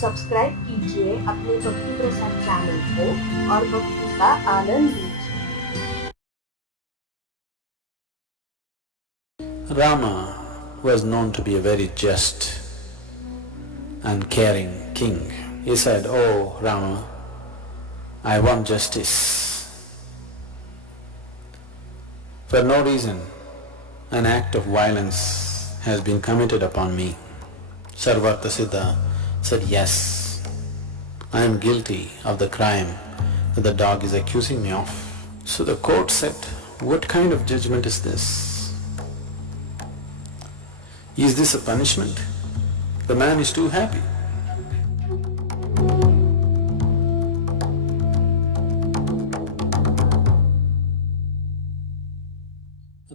Subscribe कीजिए अपने भक्ति प्रसाद चैनल को और भक्ति का आनंद लीजिए। Rama was known to be a very just and caring king. He said, "Oh Rama, I want justice. For no reason, an act of violence has been committed upon me." Sarvartha said, "Yes, I am guilty of the crime that the dog is accusing me of." So the court said, "What kind of judgment is this? Is this a punishment? The man is too happy."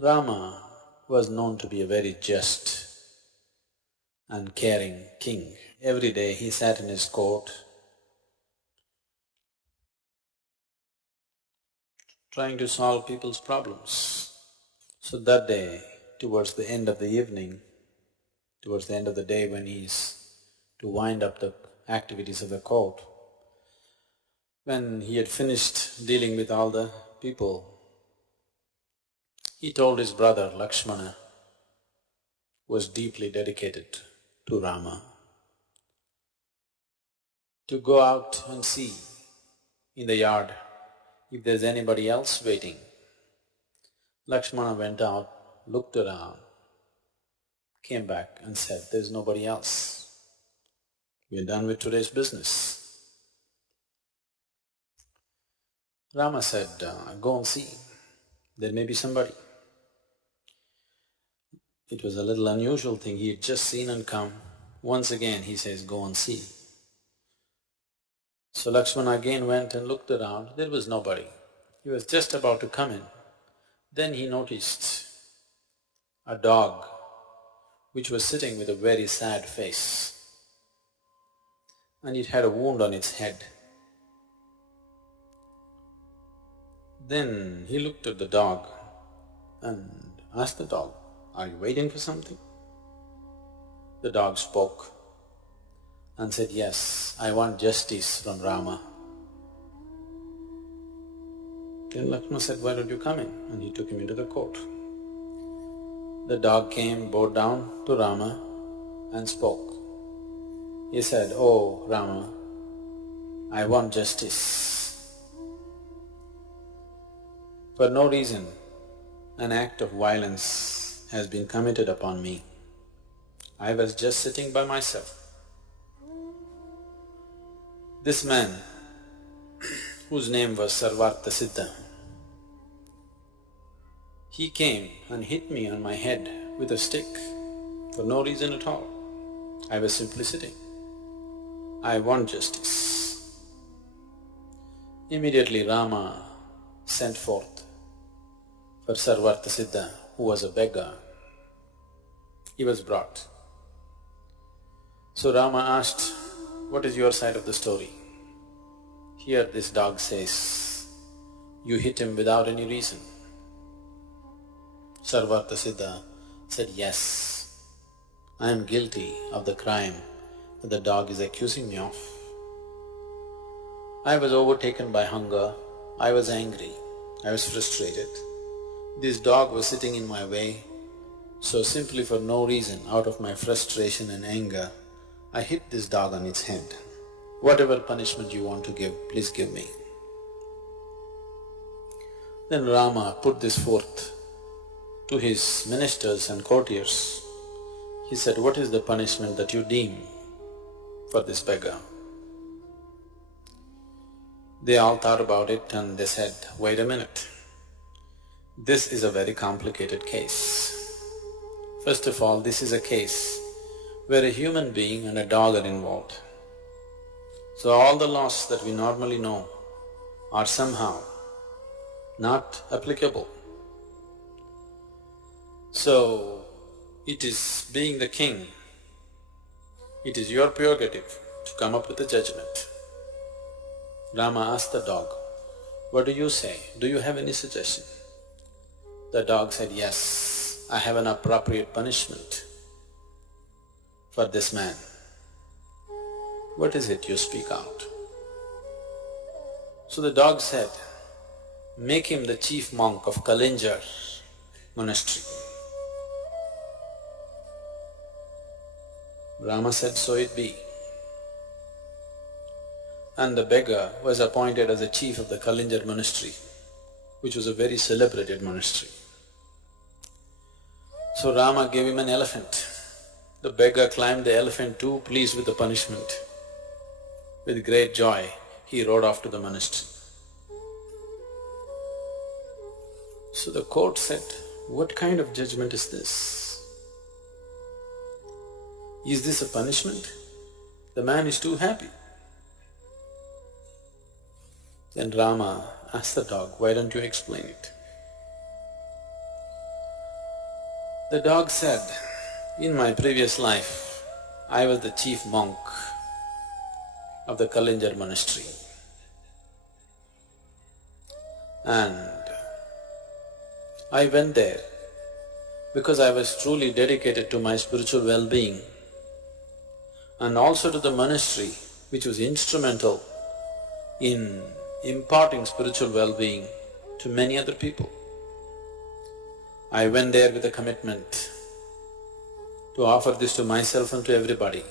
Rama was known to be a very just and caring king. Every day he sat in his court trying to solve people's problems. So that day, towards the end of the evening, towards the end of the day when he's to wind up the activities of the court, when he had finished dealing with all the people, he told his brother Lakshmana, who was deeply dedicated to Rama, to go out and see in the yard if there's anybody else waiting. Lakshmana went out, looked around, came back and said, "There's nobody else. We're done with today's business." Rama said, "Go and see, there may be somebody." It was a little unusual thing, he had just seen and come. Once again he says, "Go and see." So Lakshmana again went and looked around, there was nobody. He was just about to come in. Then he noticed a dog which was sitting with a very sad face, and it had a wound on its head. Then he looked at the dog and asked the dog, "Are you waiting for something?" The dog spoke and said, "Yes, I want justice from Rama." Then Lakshmana said, "Why don't you come in?" And he took him into the court. The dog came, bowed down to Rama and spoke. He said, "Oh Rama, I want justice. For no reason, an act of violence has been committed upon me. I was just sitting by myself. This man, whose name was Sarvartha, he came and hit me on my head with a stick for no reason at all. I was simply sitting. I want justice." Immediately Rama sent forth for Sarvartha, who was a beggar. He was brought. So Rama asked, "What is your side of the story?" Here this dog says, "You hit him without any reason." Sarvartha said, "Yes, I am guilty of the crime that the dog is accusing me of. I was overtaken by hunger, I was angry, I was frustrated. This dog was sitting in my way, so simply for no reason, out of my frustration and anger, I hit this dog on its head. Whatever punishment you want to give, please give me." Then Rama put this forth to his ministers and courtiers. He said, "What is the punishment that you deem for this beggar?" They all thought about it and they said, "Wait a minute, this is a very complicated case. First of all, this is a case where a human being and a dog are involved. So all the laws that we normally know are somehow not applicable. So it is being the king, it is your prerogative to come up with a judgment." Rama asked the dog, "What do you say? Do you have any suggestion?" The dog said, "Yes, I have an appropriate punishment for this man." What is it you speak out? So the dog said, make him the chief monk of Kalinjar monastery. Rama said, so it be. And the beggar was appointed as the chief of the Kalinjar monastery, which was a very celebrated monastery. So Rama gave him an elephant. The beggar climbed the elephant too, pleased with the punishment. With great joy, he rode off to the monastery. So the court said, what kind of judgment is this? Is this a punishment? The man is too happy. Then Rama asked the dog, why don't you explain it? The dog said, in my previous life, I was the chief monk of the Kalinjar monastery. And I went there because I was truly dedicated to my spiritual well-being, and also to the monastery which was instrumental in imparting spiritual well-being to many other people. I went there with a commitment to offer this to myself and to everybody,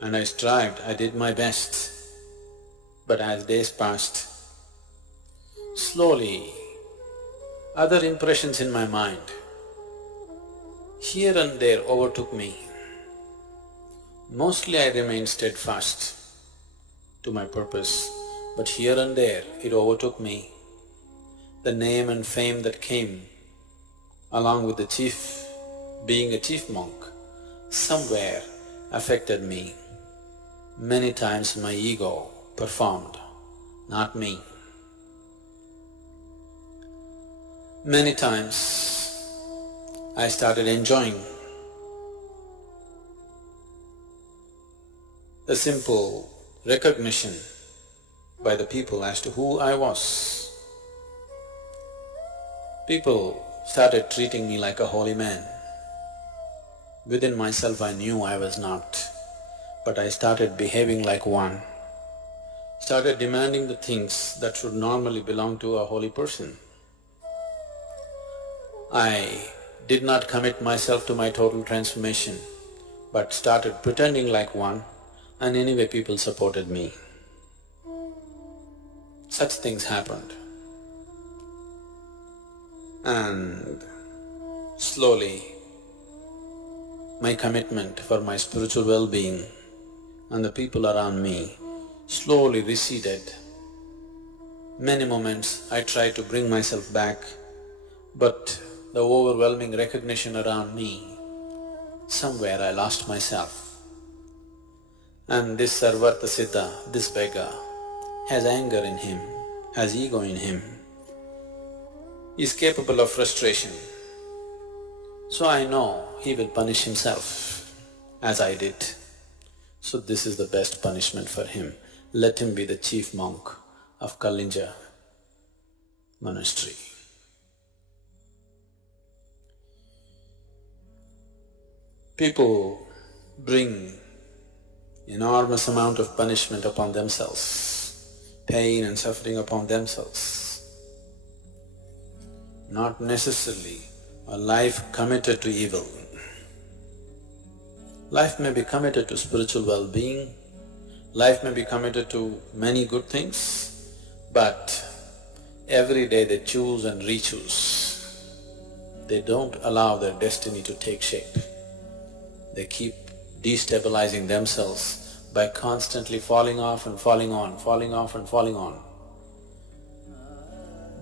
and I strived, I did my best. But as days passed, slowly other impressions in my mind here and there overtook me. Mostly I remained steadfast to my purpose, but here and there it overtook me. The name and fame that came along with being a chief monk, somewhere affected me. Many times my ego performed, not me. Many times I started enjoying the simple recognition by the people as to who I was. People started treating me like a holy man. Within myself I knew I was not, but I started behaving like one, started demanding the things that should normally belong to a holy person. I did not commit myself to my total transformation, but started pretending like one, and anyway people supported me. Such things happened. And slowly my commitment for my spiritual well-being and the people around me slowly receded. Many moments I tried to bring myself back, but the overwhelming recognition around me, somewhere I lost myself. And this Sarvartha Siddha, this beggar, has anger in him, has ego in him, is capable of frustration. So I know he will punish himself, as I did. So this is the best punishment for him. Let him be the chief monk of Kalinja monastery. People bring enormous amount of punishment upon themselves, pain and suffering upon themselves. Not necessarily a life committed to evil. Life may be committed to spiritual well-being, life may be committed to many good things, but every day they choose and re-choose. They don't allow their destiny to take shape. They keep destabilizing themselves by constantly falling off and falling on, falling off and falling on.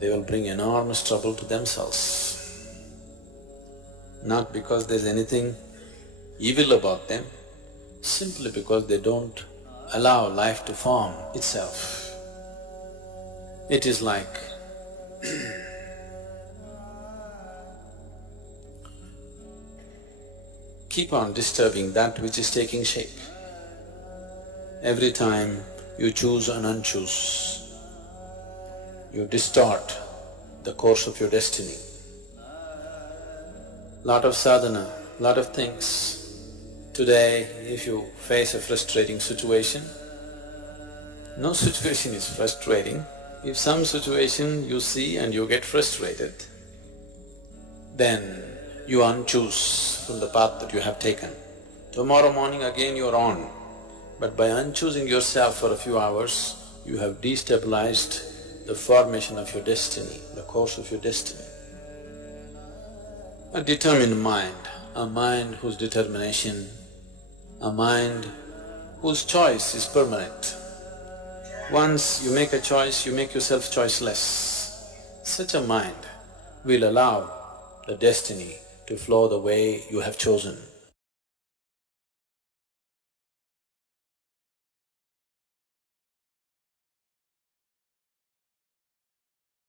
They will bring enormous trouble to themselves. Not because there's anything evil about them, simply because they don't allow life to form itself. It is like keep on disturbing that which is taking shape. Every time you choose and unchoose, you distort the course of your destiny. Lot of sadhana, lot of things. Today, if you face a frustrating situation, No situation is frustrating. If some situation you see and you get frustrated, then you unchoose from the path that you have taken. Tomorrow morning again you're on, but by unchoosing yourself for a few hours, you have destabilized the formation of your destiny, the course of your destiny. A determined mind, a mind whose determination, a mind whose choice is permanent. Once you make a choice, you make yourself choiceless. Such a mind will allow the destiny to flow the way you have chosen.